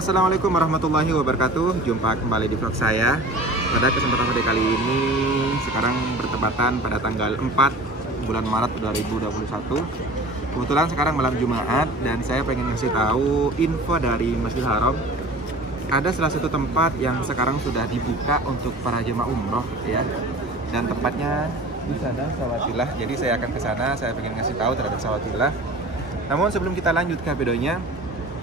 Assalamualaikum warahmatullahi wabarakatuh. Jumpa kembali di vlog saya. Pada kesempatan pada kali ini, sekarang bertepatan pada tanggal 4 bulan Maret 2021. Kebetulan sekarang malam Jumat dan saya pengen ngasih tahu info dari Masjidil Haram. Ada salah satu tempat yang sekarang sudah dibuka untuk para jemaah umroh ya. Dan tempatnya di sana Sawatillah. Jadi saya akan ke sana, saya pengen ngasih tahu terhadap Sawatillah. Namun sebelum kita lanjut ke videonya,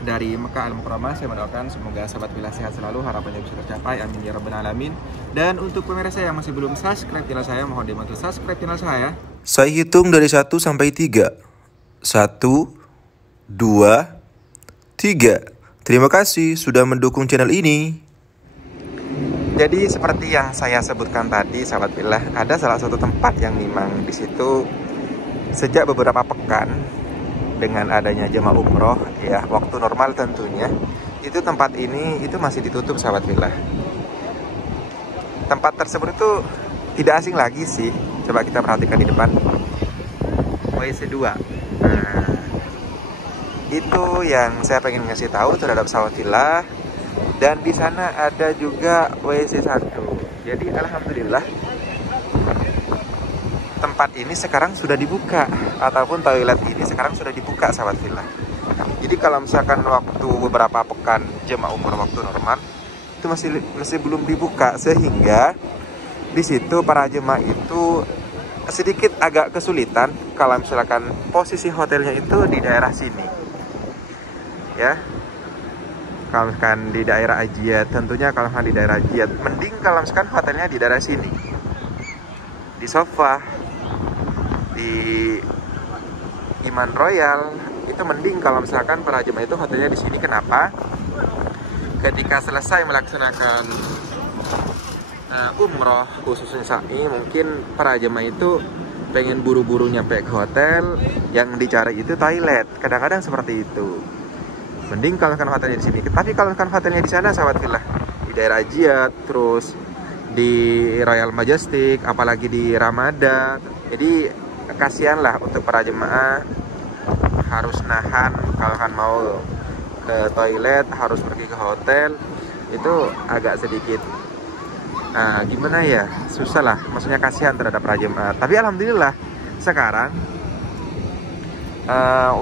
dari Mekah Al-Mukarramah, saya mendoakan semoga sahabat Villa sehat selalu, harapannya bisa tercapai, amin ya rabbal alamin. Dan untuk pemirsa yang masih belum subscribe channel saya, mohon dibantu subscribe channel saya. Saya hitung dari 1 sampai 3. 1, 2, 3. Terima kasih sudah mendukung channel ini. Jadi seperti yang saya sebutkan tadi, sahabat Villa, ada salah satu tempat yang memang di situ sejak beberapa pekan dengan adanya jemaah umroh ya, waktu normal tentunya, itu tempat ini itu masih ditutup, sahabat Villa. Tempat tersebut itu tidak asing lagi sih. Coba kita perhatikan di depan, WC 2. Nah, itu yang saya pengen ngasih tahu terhadap Sawatillah. Dan di sana ada juga WC 1. Jadi alhamdulillah tempat ini sekarang sudah dibuka, ataupun toilet ini sekarang sudah dibuka, sahabat Villa. Jadi kalau misalkan waktu beberapa pekan jemaah umroh waktu normal itu masih belum dibuka, sehingga di situ para jemaah itu sedikit agak kesulitan kalau misalkan posisi hotelnya itu di daerah sini ya. Kalau misalkan di daerah Ajiat, tentunya kalau misalkan di daerah Ajiat mending kalau misalkan hotelnya di daerah sini, di Sofa, di Iman Royal, itu mending kalau misalkan para jemaah itu hotelnya di sini. Kenapa? Ketika selesai melaksanakan umroh khususnya sa'i, mungkin para jemaah itu pengen buru-buru nyampe ke hotel, yang dicari itu toilet. Kadang-kadang seperti itu. Mending kalau misalkan hotelnya di sini. Tapi kalau misalkan hotelnya di sana, sahabat Villa, di daerah Ajiat, terus di Royal Majestic, apalagi di Ramada, jadi kasihan lah untuk para jemaah harus nahan kalau kan mau ke toilet, harus pergi ke hotel, itu agak sedikit gimana ya, susah lah, maksudnya kasihan terhadap para jemaah. Tapi alhamdulillah sekarang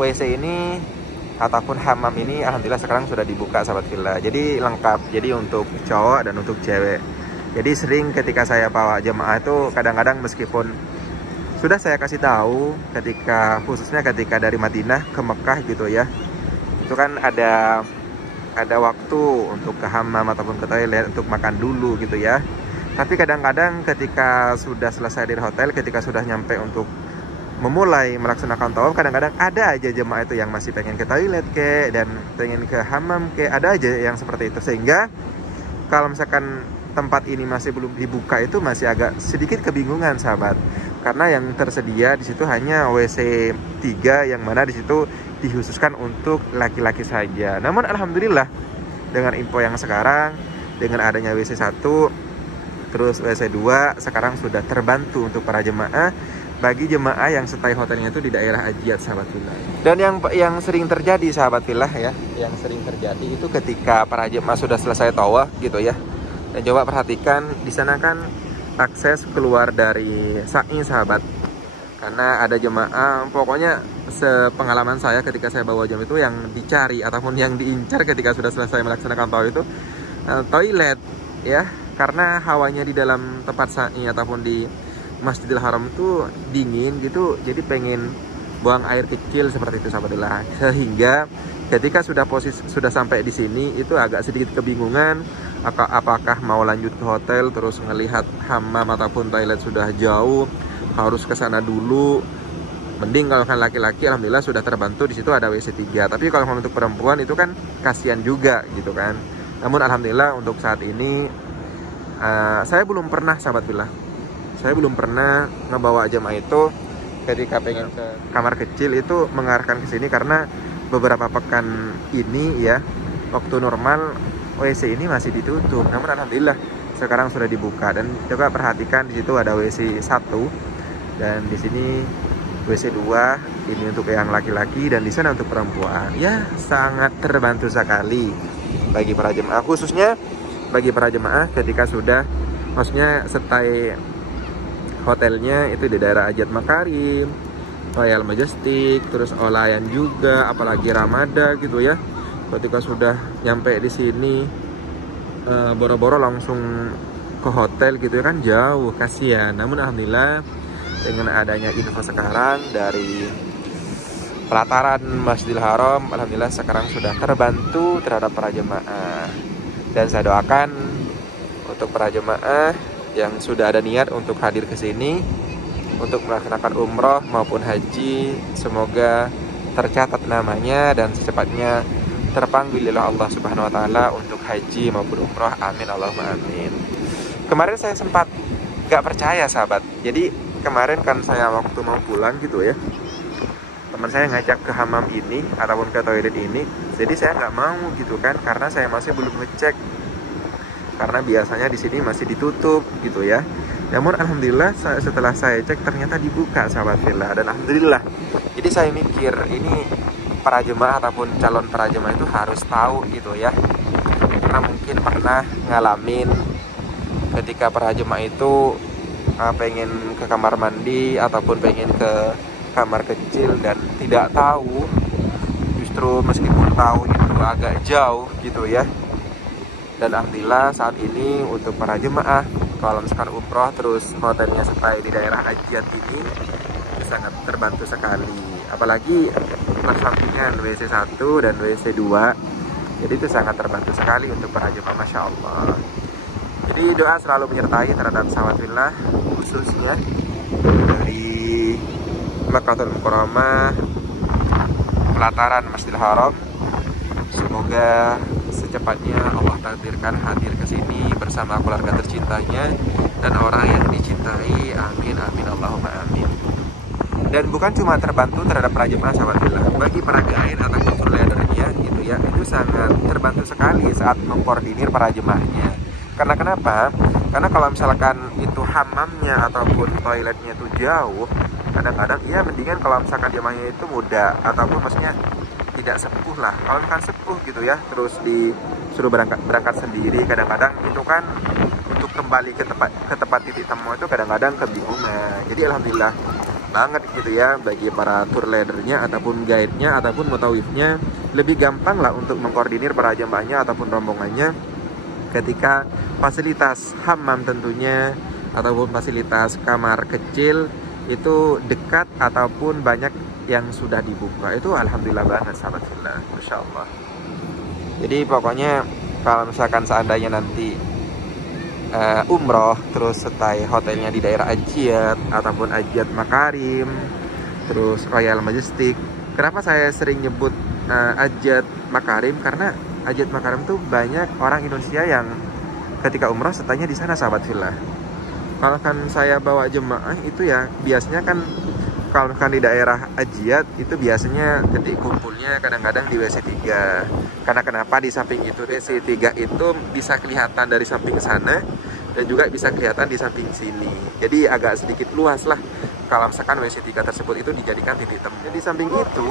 WC ini ataupun hammam ini alhamdulillah sekarang sudah dibuka, sahabat Villa. Jadi lengkap, jadi untuk cowok dan untuk cewek. Jadi sering ketika saya bawa jemaah itu kadang-kadang meskipun sudah saya kasih tahu khususnya ketika dari Madinah ke Mekah gitu ya, itu kan ada waktu untuk ke hammam ataupun ke toilet untuk makan dulu gitu ya. Tapi kadang-kadang ketika sudah selesai dari hotel, ketika sudah nyampe untuk memulai melaksanakan tawaf, kadang-kadang ada aja jemaah itu yang masih pengen ke toilet dan pengen ke hammam ada aja yang seperti itu. Sehingga kalau misalkan tempat ini masih belum dibuka itu masih agak sedikit kebingungan, sahabat. Karena yang tersedia di situ hanya WC 3, yang mana di situ dikhususkan untuk laki-laki saja. Namun alhamdulillah dengan info yang sekarang, dengan adanya WC 1 terus WC 2 sekarang sudah terbantu untuk para jemaah, bagi jemaah yang stay hotelnya itu di daerah Ajiat, sahabat Villa. Dan yang sering terjadi, sahabat Villa ya, yang sering terjadi itu ketika para jemaah sudah selesai tawaf gitu ya. Dan coba perhatikan di sana kan akses keluar dari sa'i, sahabat. Karena ada jemaah, pokoknya sepengalaman saya ketika saya bawa jemaah itu yang dicari ataupun yang diincar ketika sudah selesai melaksanakan tawaf itu toilet ya. Karena hawanya di dalam tempat sa'i ataupun di Masjidil Haram itu dingin gitu, jadi pengen buang air kecil seperti itu, sahabat Villa. Sehingga ketika sudah sampai di sini itu agak sedikit kebingungan apakah mau lanjut ke hotel terus ngelihat hammam ataupun toilet sudah jauh, harus ke sana dulu. Mending kalau kan laki-laki alhamdulillah sudah terbantu, di situ ada WC 3. Tapi kalau untuk perempuan itu kan kasihan juga gitu kan. Namun alhamdulillah untuk saat ini saya belum pernah, sahabat Villa, saya belum pernah ngebawa jemaah itu ketika pengen ke kamar kecil itu mengarahkan ke sini, karena beberapa pekan ini ya, waktu normal WC ini masih ditutup. Namun alhamdulillah sekarang sudah dibuka. Dan coba perhatikan di situ ada WC 1 dan di sini WC 2, ini untuk yang laki-laki dan di sana untuk perempuan. Ya, sangat terbantu sekali. bagi para jemaah, khususnya bagi para jemaah ketika sudah, maksudnya stay hotelnya itu di daerah Ajat Makarim, Royal Majestic, terus Olayan juga, apalagi Ramada gitu ya. Ketika sudah nyampe di sini boro-boro langsung ke hotel gitu ya kan, jauh, kasihan. Namun alhamdulillah dengan adanya info sekarang dari pelataran Masjidil Haram, alhamdulillah sekarang sudah terbantu terhadap para jemaah. Dan saya doakan untuk para jemaah yang sudah ada niat untuk hadir ke sini untuk melaksanakan umroh maupun haji, semoga tercatat namanya dan secepatnya terpanggil oleh Allah Subhanahu wa taala untuk haji maupun umroh. Amin Allahumma amin. Kemarin saya sempat gak percaya sahabat. Jadi kemarin kan saya waktu mau pulang gitu ya, teman saya ngajak ke hammam ini ataupun ke toilet ini. Jadi saya nggak mau gitu kan, karena saya masih belum ngecek, karena biasanya di sini masih ditutup gitu ya. Namun alhamdulillah setelah saya cek ternyata dibuka sahabat villa, dan alhamdulillah. Jadi saya mikir ini para jemaah ataupun calon para jemaah itu harus tahu gitu ya, karena mungkin pernah ngalamin ketika para jemaah itu pengen ke kamar mandi ataupun pengen ke kamar kecil dan tidak tahu, justru meskipun tahu itu agak jauh gitu ya. Dan alhamdulillah saat ini untuk para jemaah kalau misalkan umroh terus hotelnya stay di daerah Ajat ini sangat terbantu sekali, apalagi bersampingan WC 1 dan WC 2, jadi itu sangat terbantu sekali untuk para jemaah, Masya Allah. Jadi doa selalu menyertai terhadap sahabat villa, khususnya dari Makkahul Mukarramah, pelataran Masjidil Haram. Semoga secepatnya Allah takdirkan hadir ke sini bersama keluarga tercintanya dan orang yang dicintai. Amin amin Allahumma amin. Dan bukan cuma terbantu terhadap para jemaah sahabat villa, bagi para guide ataupun tour leadernya gitu ya, itu sangat terbantu sekali saat mengkoordinir para jemaahnya. Karena kenapa? Karena kalau misalkan itu hammamnya ataupun toiletnya itu jauh, kadang-kadang ya mendingan kalau misalkan jemaahnya itu muda ataupun maksudnya tidak sepuh lah. Kalau misalkan sepuh gitu ya, terus disuruh berangkat sendiri, kadang-kadang itu kan untuk kembali ke tempat titik temu itu kadang-kadang kebingungan. Jadi alhamdulillah banget gitu ya bagi para tour leadernya ataupun guide-nya ataupun mutawifnya, lebih gampang lah untuk mengkoordinir para jemaahnya ataupun rombongannya ketika fasilitas hammam tentunya ataupun fasilitas kamar kecil itu dekat ataupun banyak yang sudah dibuka. Itu alhamdulillah banget sahabat villa, Masya Allah. Jadi pokoknya kalau misalkan seandainya nanti umroh terus stay hotelnya di daerah Ajat ataupun Ajat Makarim, terus Royal Majestic. Kenapa saya sering nyebut Ajat Makarim? Karena Ajat Makarim tuh banyak orang Indonesia yang ketika umroh staynya di sana sahabat villa. Kalau kan saya bawa jemaah itu ya biasanya kan kalau kan di daerah Ajat itu biasanya titik kumpulnya kadang-kadang di WC 3. Karena kenapa? Di samping itu WC 3 itu bisa kelihatan dari samping sana dan juga bisa kelihatan di samping sini. Jadi agak sedikit luas lah kalau misalkan WC 3 tersebut itu dijadikan titik temu. Jadi di samping itu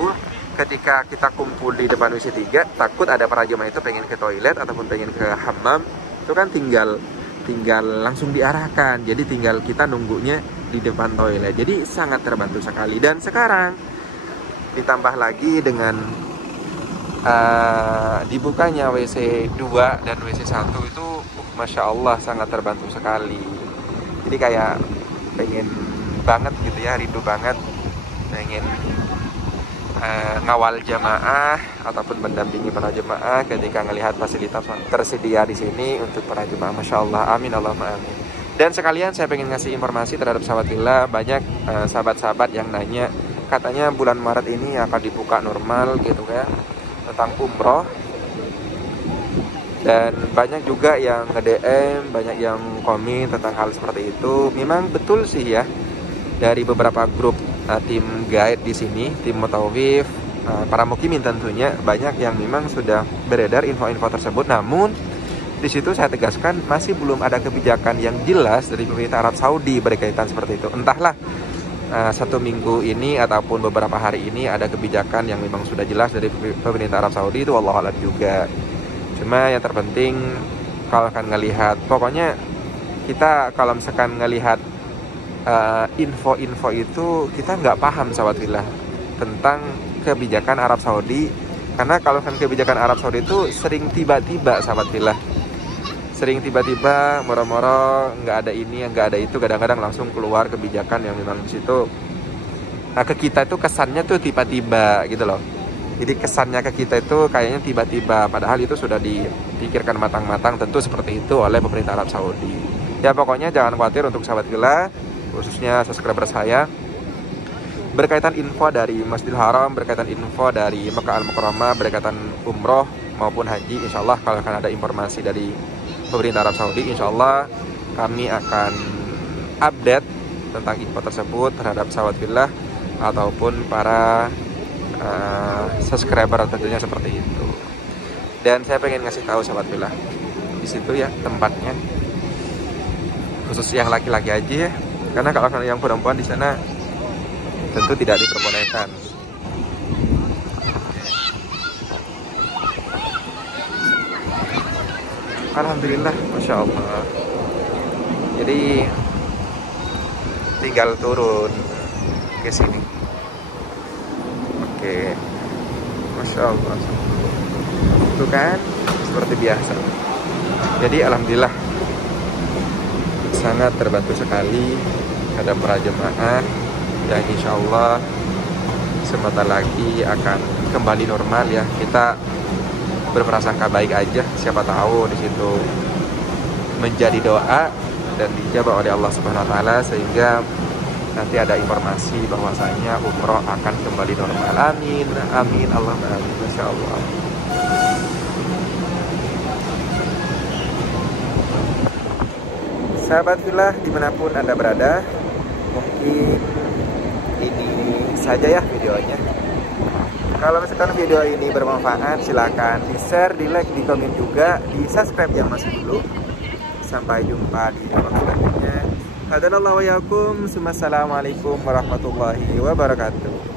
ketika kita kumpul di depan WC 3, takut ada para jemaah itu pengen ke toilet ataupun pengen ke hammam, itu kan tinggal langsung diarahkan. Jadi tinggal kita nunggunya di depan toilet. Jadi sangat terbantu sekali. Dan sekarang ditambah lagi dengan dibukanya WC 2 dan WC 1 itu Masya Allah sangat terbantu sekali. Jadi kayak pengen banget gitu ya, rindu banget pengen ngawal jemaah ataupun mendampingi para jemaah ketika melihat fasilitas tersedia di sini untuk para jemaah. Masya Allah, amin Allahumma amin. Dan sekalian saya pengen ngasih informasi terhadap sahabat villa. Banyak sahabat-sahabat yang nanya, katanya bulan Maret ini akan dibuka normal gitu ya tentang umroh. Dan banyak juga yang nge-DM, banyak yang komen tentang hal seperti itu. Memang betul sih ya, dari beberapa grup tim guide di sini, tim mutawif, para mukimin tentunya banyak yang memang sudah beredar info-info tersebut. Namun di situ saya tegaskan masih belum ada kebijakan yang jelas dari pemerintah Arab Saudi berkaitan seperti itu. Entahlah satu minggu ini ataupun beberapa hari ini ada kebijakan yang memang sudah jelas dari pemerintah Arab Saudi, itu wallahu a'lam juga. Cuma yang terpenting kalau akan ngelihat, pokoknya kita kalau misalkan ngelihat info-info itu, kita nggak paham sahabat fillah tentang kebijakan Arab Saudi. Karena kalau kan kebijakan Arab Saudi itu sering tiba-tiba sahabat fillah, sering tiba-tiba, moro-moro, nggak ada ini, nggak ada itu, kadang-kadang langsung keluar kebijakan yang memang di situ. Nah, ke kita itu kesannya tuh tiba-tiba gitu loh. Jadi kesannya ke kita itu kayaknya tiba-tiba, padahal itu sudah dipikirkan matang-matang tentu seperti itu oleh pemerintah Arab Saudi. Ya pokoknya jangan khawatir untuk sahabat fillah, khususnya subscriber saya, berkaitan info dari Masjidil Haram, berkaitan info dari Mekah Al-Mukarramah, berkaitan umroh maupun haji, insya Allah kalau akan ada informasi dari pemerintah Arab Saudi, insya Allah kami akan update tentang info tersebut terhadap sahabat fillah ataupun para subscriber tentunya seperti itu. Dan saya pengen ngasih tahu sahabat fillah, di situ ya tempatnya khusus yang laki-laki aja ya, karena kalau yang perempuan di sana tentu tidak diperbolehkan. Alhamdulillah, Masya Allah. Jadi tinggal turun ke sini. Oke, Masya Allah. Itu kan seperti biasa. Jadi alhamdulillah sangat terbantu sekali ada para jemaah yang insya Allah sebentar lagi akan kembali normal ya. Kita berprasangka baik aja, siapa tahu di situ menjadi doa dan dijabah oleh Allah Subhanahu wa taala sehingga nanti ada informasi bahwasanya umroh akan kembali normal. Amin, amin, Allahumma amin, Masya Allah. Sahabat fillah dimanapun Anda berada, mungkin ini saja ya videonya. Kalau misalkan video ini bermanfaat, silakan di-share, di-like, di-komen juga, di-subscribe yang masih belum. Sampai jumpa di video selanjutnya. Hadanallahu wa yakum. Assalamualaikum warahmatullahi wabarakatuh.